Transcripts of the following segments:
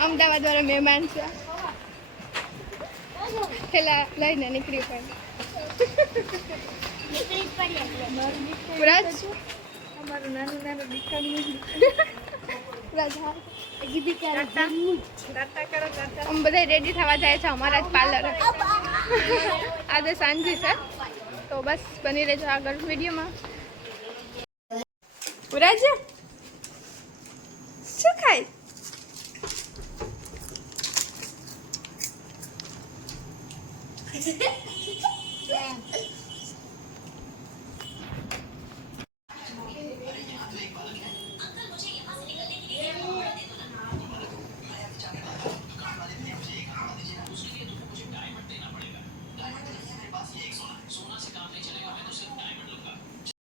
અમદાવાદ વાળા મહેમાન છે પેલા લઈને નીકળી પડે વ્રજ અમારું નાનું નાનું દીકરું વ્રજ અમે બધા રેડી થવા જાય છે અમારા જ પાર્લર આજે સાંજે છે તો બસ બની રહેજો આગળ વિડીયોમાં વ્રજ શું ખાય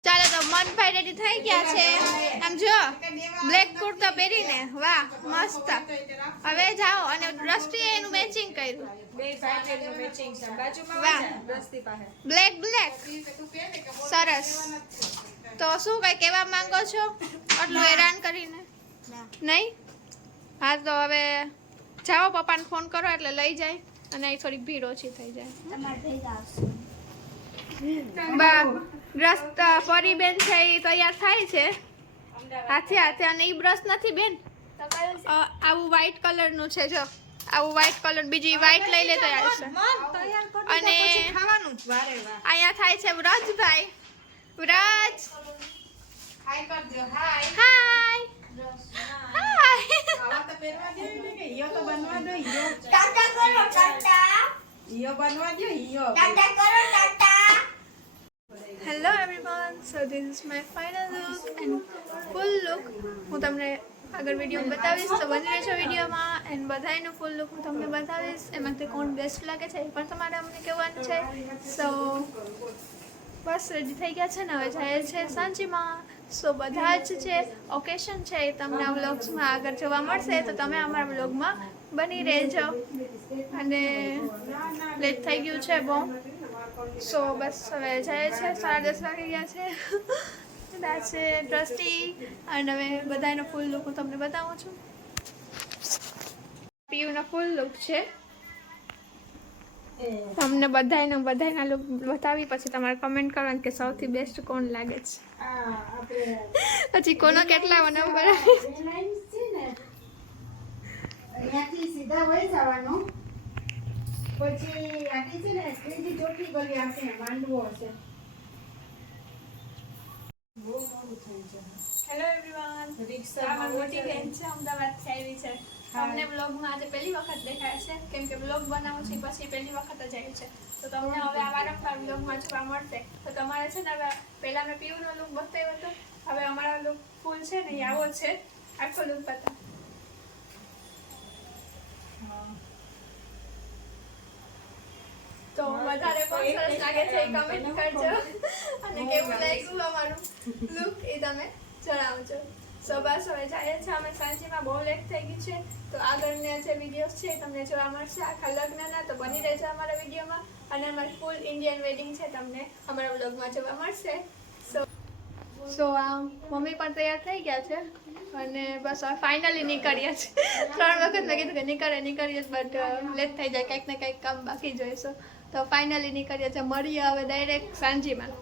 ચાલો તો મનભાઈ રેડી થઈ ગયા છે આમ જો બ્લેક કુર્તો પહેરીને વાહ મસ્ત હવે જાઓ અને દ્રષ્ટિએ એનું મેચિંગ કર્યું વાહ બ્લેક બ્લેક સરસ તો શું કઈ કહેવા માંગો છો આટલું હેરાન કરીને નહીં હા તો હવે જાઓ પપ્પાને ફોન કરો એટલે લઈ જાય અને અહીં થોડીક ભીડ ઓછી થઈ જાય રસ્તા ફરી બેન છે એ તૈયાર થાય છે હાથે હાથે અને એ બ્રશ નથી બેન આવું વ્હાઈટ કલર નું છે જો આવું વ્હાઈટ કલર બીજી વ્હાઈટ લઈ લે તો આવશે અને અહીંયા થાય છે વ્રજભાઈ વ્રજ હાય કરજો હાય હાય આવા તો પહેરવા દે કે ઈયો તો બનવા દો ઈયો ટાટા કરો ટાટા ઈયો બનવા દો ઈયો ટાટા કરો Tata hello everyone so this is my final look and full look હું તમને આગળ વિડીયો બતાવીશ તો બની રહેજો વિડીયોમાં એન્ડ બધાયનું ફૂલ લુક હું તમને બતાવીશ એમાંથી કોણ બેસ્ટ લાગે છે એ પણ તમારે અમને કહેવાનું છે સો બસ રેડી થઈ ગયા છે ને હવે જાય છે સાંજીમાં સો બધા જ જે ઓકેશન છે એ તમને આ વ્લોગ્સમાં આગળ જોવા મળશે તો તમે અમારા વ્લોગમાં બની રહેજો અને લેટ થઈ ગયું છે બહુ સો બસ હવે જાય છે 10:30 વાગી ગયા છે બધા છે ટ્રસ્ટી અને હવે બધાનો ફૂલ લુક હું તમને બતાવું છું પીયુનો ફૂલ લુક છે તમને બધાના લુક બતાવી પછી તમારે કમેન્ટ કરવાનું કે સૌથી બેસ્ટ કોણ લાગે છે પછી કોનો કેટલા નંબર અહીંયાથી સીધા વહી જવાનું પછી આટી છે ને ત્રીજી ચોથી ગલી આવશે માંડવો હશે બહુ મોડું થઈ જાય હેલો એવરીવન રિક્ષા મોટી બેન છે અમદાવાદથી આવી છે તમને વ્લોગમાં આજે પહેલી વખત દેખાય છે કેમ કે વ્લોગ બનાવું છું પછી પહેલી વખત જ આવી છે તો તમને હવે આ વારંવાર વ્લોગમાં જોવા મળશે તો તમારે છે ને હવે પહેલા મેં પીયુનો લુક બતાવ્યો હતો હવે અમારા લુક ફૂલ છે ને એ આવો છે આખો લુક બતા તો વધારે કોણ સરસ લાગે છે એ કમેન્ટ કરજો અને કેવું લાગ્યું અમારું લુક એ તમે જણાવજો સો બસ હવે જાય છે અમે સાંજેમાં બહુ લેટ થઈ ગઈ છે તો આગળના જે વિડીયોઝ છે તમને જોવા મળશે આખા લગ્નના તો બની રહેજો અમારા વિડીયોમાં અને અમારી ફૂલ ઇન્ડિયન વેડિંગ છે તમને અમારા વ્લોગમાં જોવા મળશે સો આ મમ્મી પણ તૈયાર થઈ ગયા છે અને બસ હવે ફાઇનલી નીકળ્યા છે 3 વખત મેં કીધું કે નીકળીએ બટ લેટ થઈ જાય કંઈક ને કંઈક કામ બાકી જોઈશું તો ફાઇનલી નીકળ્યા છે મળીએ હવે ડાયરેક્ટ સાંજીમાં